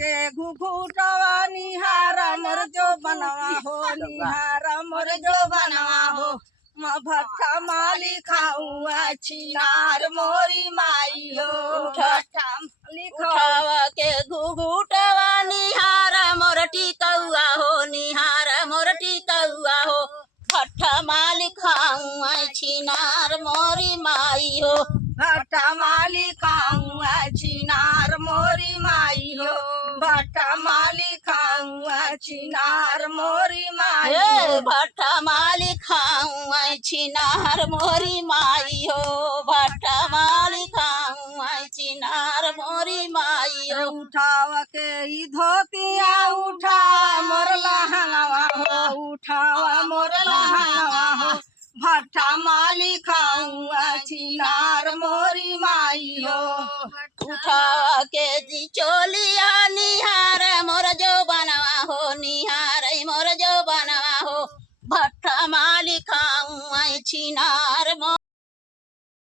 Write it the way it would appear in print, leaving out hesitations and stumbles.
के घुघुटवा निहारा मोर जो बनवा हो निहारा मोर जो बनवा हो भट्टा माली खाऊआ छिनार मोरी माई हो भट्टा उठावा के घुघुटवा निहारा मोर टिकौआ हो निहारा मोर टिकौआ हो भट्टा माली खाऊआ छिनार मोरी माई हो भट्टा माली खाऊआ छिनार मोरी माई हो भट्टा माली खाऊआ छिनार मोरी माई हो भट्टा माली खाऊआ छिनार मोरी माई हो भट्टा माली खाऊआ छिनार मोरी माई हो उठाव के ई धोतिया उठा मोर लहंगवा हो उठावा मोर लहंगवा हो भट्टा माली खाऊआ छिनार मोरी माई हो उठावा के जी चोलिया निहार मोर जो बनवा हो निहार मोर जो बनवा हो भट्टा माली खाऊआ छिनार